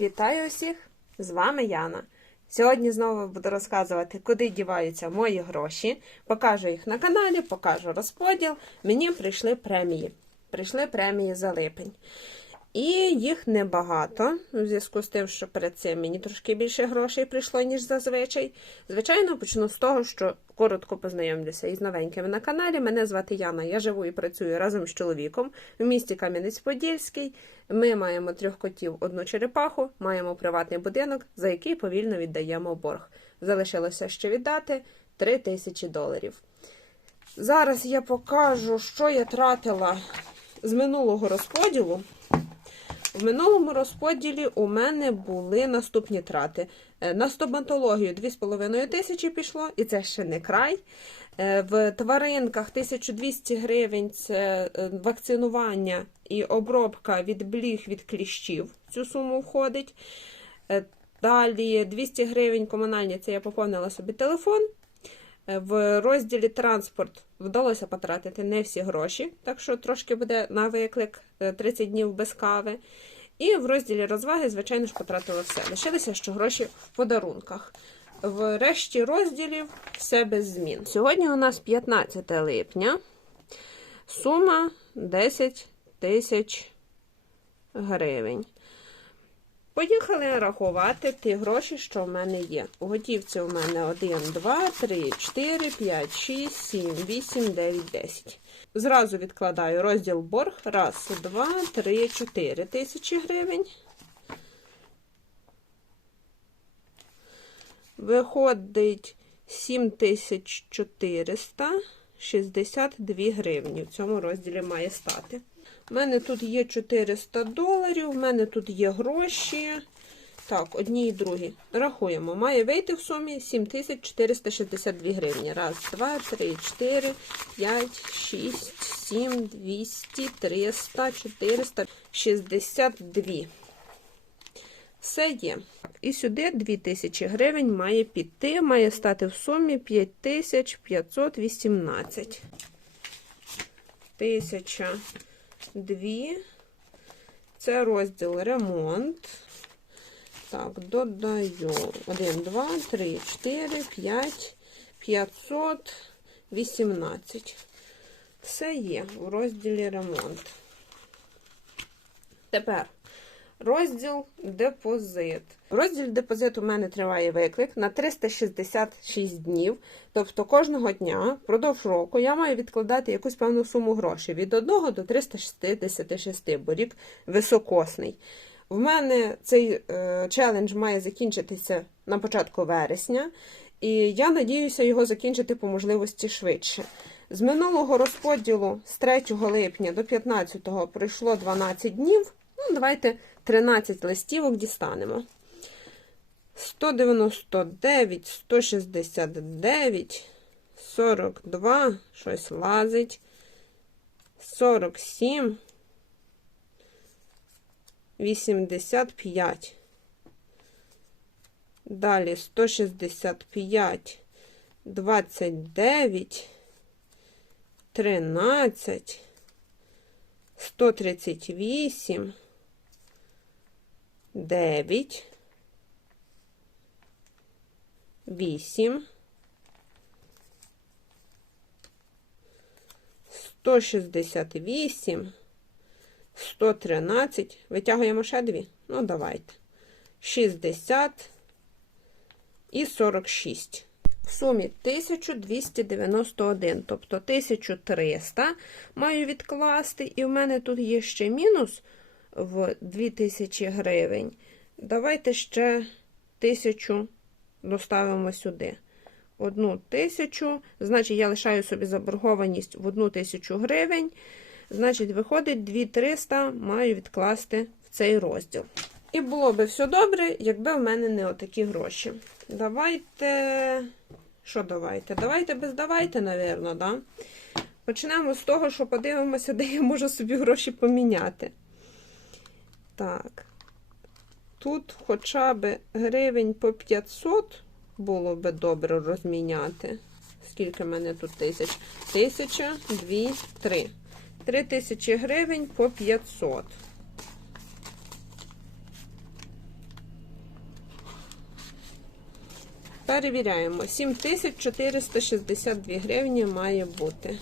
Вітаю усіх! З вами Яна. Сьогодні знову буду розказувати, куди діваються мої гроші. Покажу їх на каналі, покажу розподіл. Мені прийшли премії. Прийшли премії за липень. І їх небагато, у зв'язку з тим, що перед цим мені трошки більше грошей прийшло, ніж зазвичай. Звичайно, почну з того, що коротко познайомлюся із новенькими на каналі. Мене звати Яна. Я живу і працюю разом з чоловіком в місті Кам'янець-Подільський. Ми маємо трьох котів, одну черепаху, маємо приватний будинок, за який повільно віддаємо борг. Залишилося ще віддати 3 тисячі доларів. Зараз я покажу, що я тратила з минулого розподілу. В минулому розподілі у мене були наступні трати. Е, На стоматологію 2,5 тисячі пішло, і це ще не край. Е, В тваринках 1200 гривень це е, вакцинування і обробка від бліг від кліщів. Цю суму входить. Далі 200 гривень комунальні це я поповнила собі телефон. Е, В розділі транспорт вдалося потратити не всі гроші, так що трошки буде на виклик е, 30 днів без кави. І в розділі розваги, звичайно ж, потратила все. Лишилися ще гроші в подарунках. В решті розділів все без змін. Сьогодні у нас 15 липня. Сума 10 тисяч гривень. Поїхали рахувати ті гроші, що в мене є. У готівці у мене 1, 2, 3, 4, 5, 6, 7, 8, 9, 10. Зразу відкладаю розділ борг. Раз, два, три, чотири тисячі гривень. Виходить 7462 гривні. В цьому розділі має стати. У мене тут є 400 доларів, у мене тут є гроші. Так, одні і другі. Рахуємо. Має вийти в сумі 7462 гривні. Раз, два, три, чотири, п'ять, шість, сім, двісті, триста, чотириста, шістдесят дві. Все є. І сюди 2000 гривень має піти, має стати в сумі 5518. Тисяча дві. Це розділ ремонт. Так, додаю 1, 2, 3, 4, 5, 518. Все є в розділі ремонт. Тепер розділ депозит. Розділ депозит у мене триває виклик на 366 днів. Тобто кожного дня впродовж року я маю відкладати якусь певну суму грошей від 1 до 366, бо рік високосний. В мене цей е, челендж має закінчитися на початку вересня, і я надіюся його закінчити по можливості швидше. З минулого розподілу з 3 липня до 15 пройшло 12 днів. Ну, давайте 13 листівок дістанемо. 199, 169, 42, щось лазить, 47, 85. Далі 165, 29, 13, 138, 9, 8, 168, 113. Витягуємо ще дві? Ну, давайте. 60 і 46. В сумі 1291, тобто 1300 маю відкласти, і в мене тут є ще мінус в 2000 гривень. Давайте ще 1000 доставимо сюди. Одну тисячу, значить, я лишаю собі заборгованість в одну тисячу гривень. Значить, виходить 2300 маю відкласти в цей розділ. І було би все добре, якби в мене не отакі гроші. Давайте. Що давайте? Давайте без давайте, напевно, да? Почнемо з того, що подивимося, де я можу собі гроші поміняти. Так. Тут хоча б гривень по 500 було би добре розміняти. Скільки в мене тут тисяч? Тисяча, дві, три. Три тисячі гривень по 500. Перевіряємо. 7462 гривні має бути.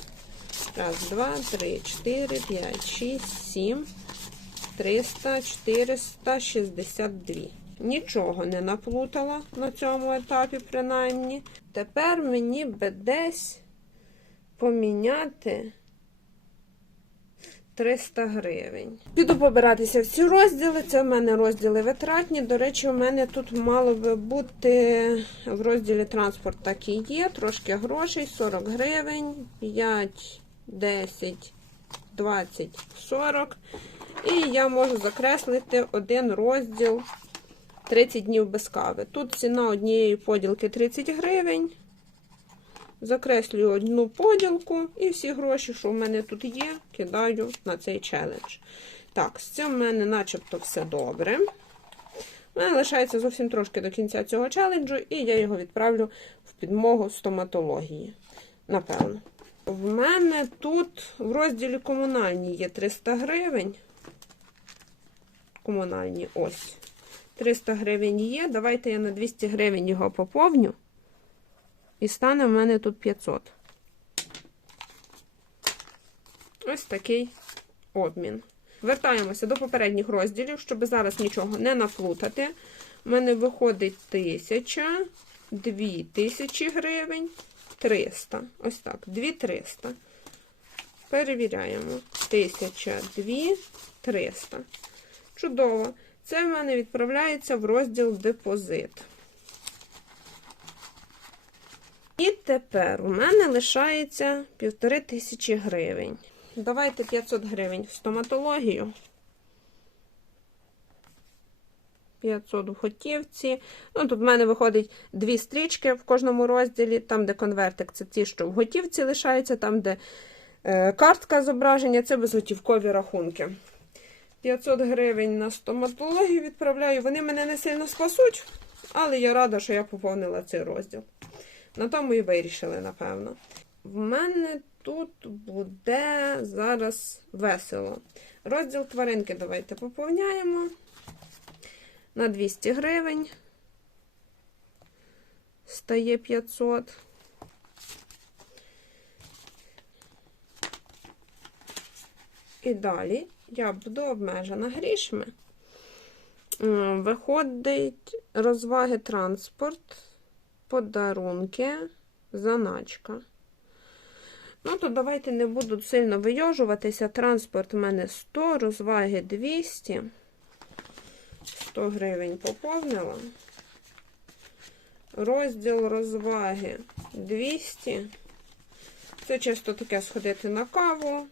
Раз, два, три, чотири, п'ять, шість, сім. 300, 462. Нічого не наплутала на цьому етапі, принаймні. Тепер мені би десь поміняти 300 гривень. Піду побиратися в ці розділи. Це в мене розділи витратні. До речі, у мене тут мало би бути в розділі транспорт так і є. Трошки грошей, 40 гривень, 5, 10, 20, 40. І я можу закреслити один розділ 30 днів без кави. Тут ціна однієї поділки 30 гривень. Закреслюю одну поділку і всі гроші, що в мене тут є, кидаю на цей челендж. Так, з цим в мене начебто все добре. У мене лишається зовсім трошки до кінця цього челенджу, і я його відправлю в підмогу стоматології. Напевно. В мене тут в розділі комунальні є 300 гривень. Комунальні ось. 300 гривень є. Давайте я на 200 гривень його поповню. І стане в мене тут 500. Ось такий обмін. Вертаємося до попередніх розділів, щоб зараз нічого не наплутати. У мене виходить 1000, 2000 гривень, 300. Ось так, 2300. Перевіряємо. 1000, 2, 300. Чудово. Це в мене відправляється в розділ депозит. І тепер у мене лишається півтори тисячі гривень. Давайте 500 гривень в стоматологію. 500 в готівці. Ну, тут в мене виходить дві стрічки в кожному розділі. Там, де конвертик, це ті, що в готівці лишаються, там, де е, картка зображення, це безготівкові рахунки. 500 гривень на стоматологію відправляю. Вони мене не сильно спасуть, але я рада, що я поповнила цей розділ. На тому і вирішили, напевно. В мене тут буде зараз весело. Розділ тваринки давайте поповняємо на 200 гривень. Стає 500. І далі я буду обмежена грішми. Виходить розваги транспорт подарунки, заначка. Ну, то давайте не буду сильно вийожуватися. Транспорт в мене 100, розваги 200. 100 гривень поповнила. Розділ розваги 200. Це чисто таке сходити на каву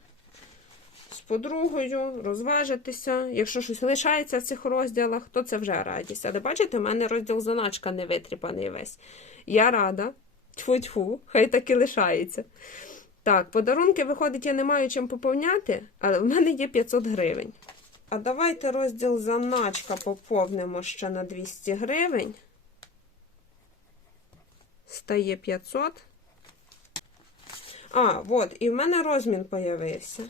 подругою, розважитися. Якщо щось лишається в цих розділах, то це вже радість. Але бачите, в мене розділ заначка не витріпаний весь. Я рада. Тьфу-тьфу, хай так і лишається. Так, подарунки, виходить, я не маю чим поповняти, але в мене є 500 гривень. А давайте розділ заначка поповнимо ще на 200 гривень. Стає 500. А, от, і в мене розмін появився.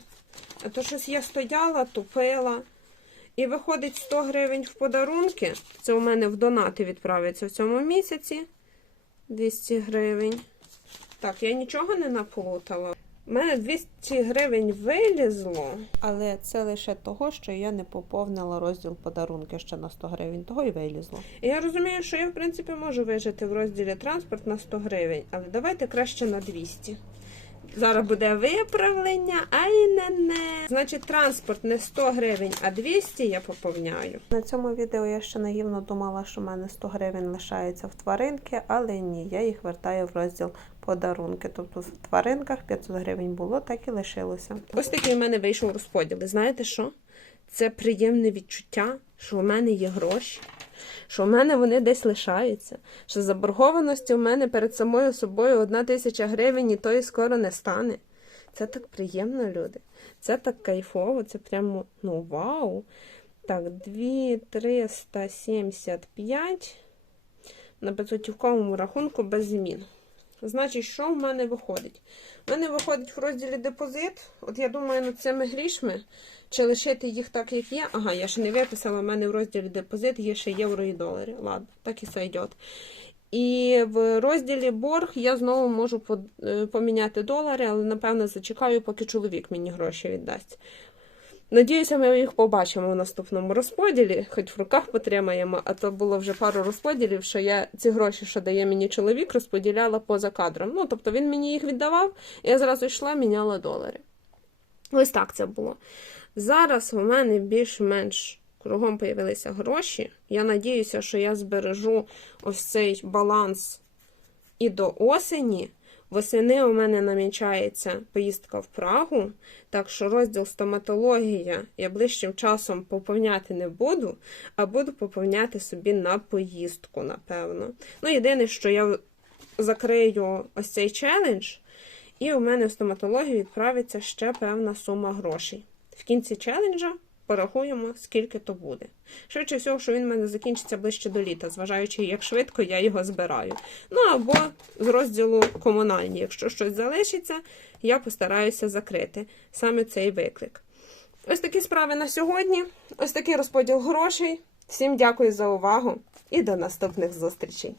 А то щось я стояла, тупила. І виходить 100 гривень в подарунки. Це у мене в донати відправиться в цьому місяці. 200 гривень. Так, я нічого не наплутала. У мене 200 гривень вилізло. Але це лише того, що я не поповнила розділ подарунки ще на 100 гривень, того і вилізло. І я розумію, що я, в принципі, можу вижити в розділі транспорт на 100 гривень, але давайте краще на 200. Зараз буде виправлення, ай не не. Значить, транспорт не 100 гривень, а 200 я поповняю. На цьому відео я ще наївно думала, що в мене 100 гривень лишається в тваринки, але ні, я їх вертаю в розділ подарунки. Тобто в тваринках 500 гривень було, так і лишилося. Ось такий в мене вийшов розподіл. Знаєте що? Це приємне відчуття, що в мене є гроші, що в мене вони десь лишаються, що заборгованості в мене перед самою собою одна тисяча гривень і тої скоро не стане. Це так приємно, люди. Це так кайфово, це прямо ну вау. Так, 2375 на безготівковому рахунку без змін. Значить, що в мене виходить? У мене виходить в розділі депозит. От я думаю над цими грішми, чи лишити їх так, як є. Ага, я ще не виписала, у мене в розділі депозит є ще євро і долари. Ладно, так і сойдет. І в розділі борг я знову можу е, поміняти долари, але напевно зачекаю, поки чоловік мені гроші віддасть. Надіюся, ми їх побачимо в наступному розподілі, хоч в руках потримаємо, а то було вже пару розподілів, що я ці гроші, що дає мені чоловік, розподіляла поза кадром. Ну, тобто він мені їх віддавав, я зразу йшла, міняла долари. Ось так це було. Зараз у мене більш-менш кругом появилися гроші. Я надіюся, що я збережу ось цей баланс і до осені. Восени у мене намічається поїздка в Прагу, так що розділ стоматологія я ближчим часом поповняти не буду, а буду поповняти собі на поїздку, напевно. Ну, єдине, що я закрию ось цей челендж, і у мене в стоматологію відправиться ще певна сума грошей. В кінці челенджа порахуємо, скільки то буде. Швидше всього, що він в мене закінчиться ближче до літа, зважаючи, як швидко я його збираю. Ну або з розділу комунальні. Якщо щось залишиться, я постараюся закрити саме цей виклик. Ось такі справи на сьогодні. Ось такий розподіл грошей. Всім дякую за увагу і до наступних зустрічей.